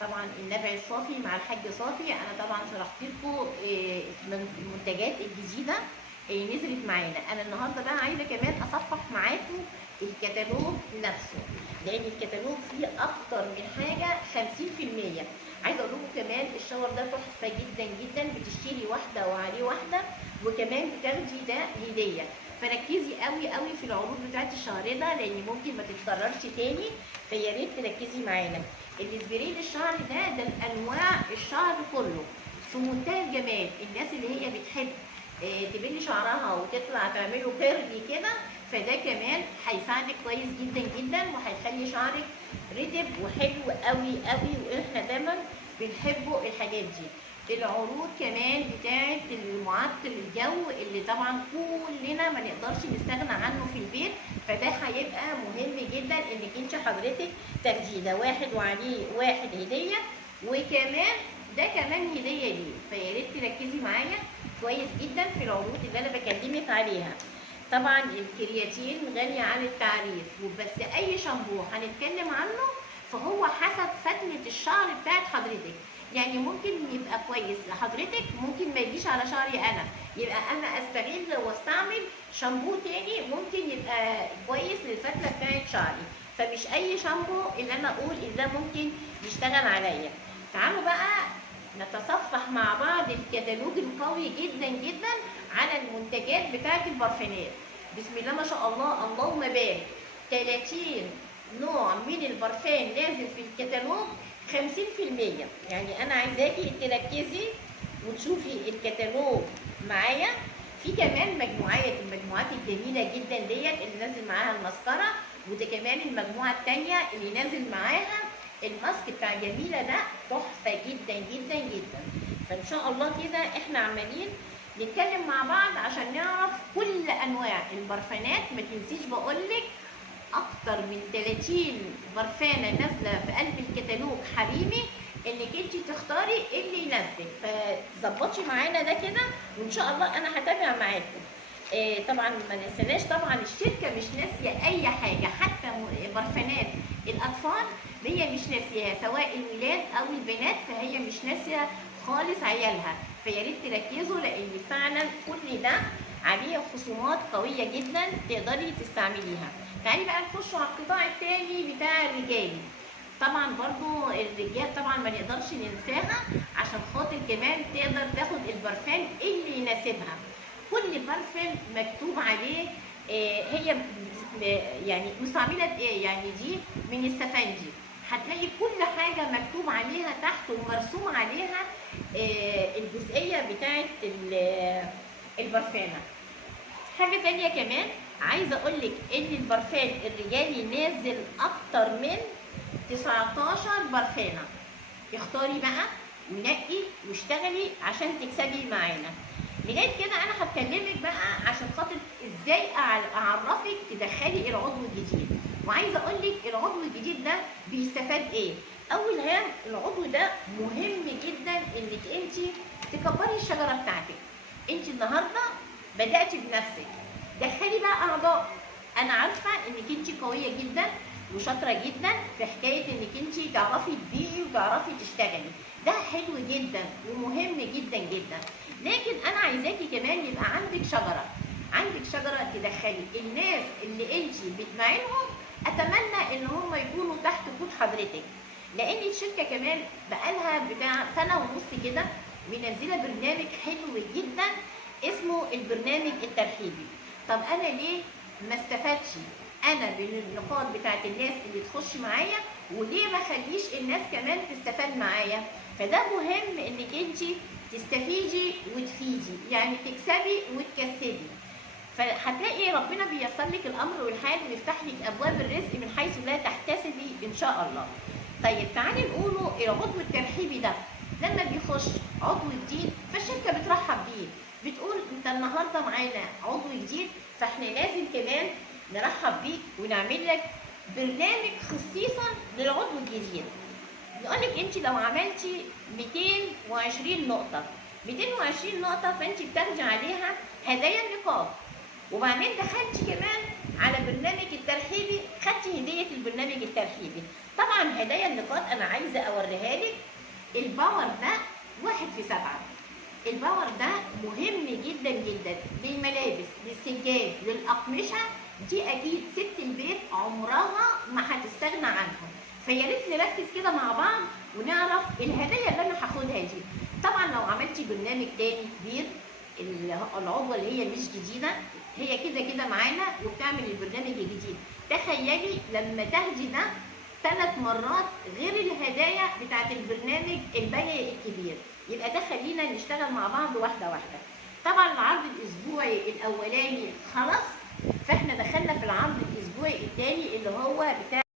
طبعا النبع الصافي مع الحاج صافي، انا طبعا شرحت لكم المنتجات الجديده اللي نزلت معانا. انا النهارده بقى عايزه كمان اصفح معاكم الكتالوج نفسه، لان الكتالوج فيه اكتر من حاجه 50%. عايزه اقول لكم كمان الشاور ده تحفه جدا جدا، بتشتري واحده وعليه واحده، وكمان بتاخدي ده هديه. فركزي قوي قوي في العروض بتاعت الشهر ده، لان ممكن ما تتكررش تاني، فيا ريت تركزي معانا. السبراي للشعر ده الانواع الشعر كله في منتهى الجمال. الناس اللي هي بتحب تبني شعرها وتطلع تعمله كيرلي كده، فده كمان هيساعدك كويس جدا جدا، وهيخلي شعرك رطب وحلو قوي قوي، واحنا دايما بنحبه الحاجات دي. العروض كمان بتاعت المعطر الجو اللي طبعا كلنا ما نقدرش نستغنى عنه في البيت، فده هيبقى مهم جدا انك انت حضرتك تاخديه. ده واحد وعليه واحد هديه، وكمان ده كمان هديه ليه، فيا ريت تركزي معايا كويس جدا في العروض اللي انا بكلمك عليها. طبعا الكرياتين غني عن التعريف، وبس اي شامبو هنتكلم عنه فهو حسب فتله الشعر بتاعت حضرتك. يعني ممكن يبقى كويس لحضرتك، ممكن ما يجيش على شعري انا، يبقى انا استغل واستعمل شامبو تاني ممكن يبقى كويس للفتله بتاعت شعري. فمش اي شامبو اللي انا اقول ان ده ممكن يشتغل عليا. تعالوا بقى نتصفح مع بعض الكتالوج القوي جدا جدا على المنتجات بتاعت البرفانات. بسم الله ما شاء الله، اللهم بارك. 30 نوع من البرفان نازل في الكتالوج 50%. يعني انا عايزاكي تركزي وتشوفي الكتالوج معايا. في كمان مجموعات، المجموعات الجميله جدا ديت اللي نازل معاها المسكره، وده كمان المجموعه الثانيه اللي نازل معاها الماسك بتاع جميله، ده تحفه جدا جدا جدا. فان شاء الله كده احنا عمالين نتكلم مع بعض عشان نعرف كل انواع البرفانات. ما تنسيش بقولك اكتر من 30 برفانه نازله في قلب الكتالوج حريمي، انك انت تختاري اللي يناسبك. فظبطي معانا ده كده، وان شاء الله انا هتابع معاكم. طبعا ما ننساش، طبعا الشركه مش ناسيه اي حاجه، حتى برفانات الاطفال هي مش ناسيها، سواء الولاد او البنات، فهي مش ناسيه خالص عيالها. فيا ريت تركزوا، لان فعلا كل ده عليه خصومات قويه جدا تقدري تستعمليها. تعالي بقى نخش على القطاع الثاني بتاع الرجالي. طبعا برضو الرجال طبعا ما نقدرش ننساها، عشان خاطر كمان تقدر تاخد البرفان اللي يناسبها. كل برفان مكتوب عليه هي يعني مستعمله ايه، يعني دي من السفنجي. هتلاقي كل حاجه مكتوب عليها تحت ومرسوم عليها الجزئيه بتاعت البرفانه. حاجه تانية كمان عايزه اقول لك ان البرفان الرجالي نازل اكتر من 19 برفانه. اختاري بقى ونقي واشتغلي عشان تكسبي معانا. لغايه كده انا هتكلمك بقى عشان خاطر ازاي اعرفك تدخلي العضو الجديد. وعايزه اقول لك العضو الجديد ده بيستفاد ايه. اول حاجه العضو ده مهم جدا انك انت تكبري الشجره بتاعتك. انت النهارده بداتي بنفسك، دخلي بقى اعضاء. انا عارفه انك انت قويه جدا وشاطره جدا في حكايه انك انت تعرفي تبيعي وتعرفي تشتغلي، ده حلو جدا ومهم جدا جدا. لكن انا عايزاكي كمان يبقى عندك شجره، عندك شجره تدخلي الناس اللي انت بتمعينهم. اتمنى ان هم يكونوا تحت قود حضرتك، لان الشركه كمان بقالها بتاع سنه ونص كده منزله برنامج حلو جدا اسمه البرنامج الترحيبي. طب انا ليه ما استفادش انا بالنقاط بتاعت الناس اللي تخش معايا، وليه ما اخليش الناس كمان تستفاد معايا؟ فده مهم انك انت تستفيدي وتفيدي، يعني تكسبي وتكسبي. فهتلاقي ربنا بيسر لك الامر والحال ويفتح لك ابواب الرزق من حيث لا تحتسبي ان شاء الله. طيب تعالي نقولوا العضو الترحيبي ده لما بيخش عضو جديد فالشركه بترحب بيه، بتقول انت النهارده معانا عضو جديد، فاحنا لازم كمان نرحب بيك ونعمل لك برنامج خصيصا للعضو الجديد. نقول لك انت لو عملتي 220 نقطه 220 نقطه فانت بتاخدي عليها هدايا نقاط، وبعدين دخلتي كمان على برنامج الترحيبي، خدتي هديه البرنامج الترحيبي. طبعا هدايا النقاط انا عايزه اوريها لك. الباور ده 1/7. الباور ده مهم جدا جدا للملابس، للسجاد، للاقمشه. دي اكيد ست البيت عمرها ما هتستغنى عنها. فيا ريت نركز كده مع بعض ونعرف الهدايا اللي انا هاخدها دي. طبعا لو عملتي برنامج تاني كبير، العضوه اللي هي مش جديده هي كده كده معانا وبتعمل البرنامج الجديد. تخيلي لما تاخدي ده 3 مرات غير الهدايا بتاعت البرنامج البيع الكبير. يبقى ده خلينا نشتغل مع بعض واحده واحده. طبعا العرض الاسبوعي الاولاني خلاص، فاحنا دخلنا في العرض الاسبوعي الثاني اللي هو بتاع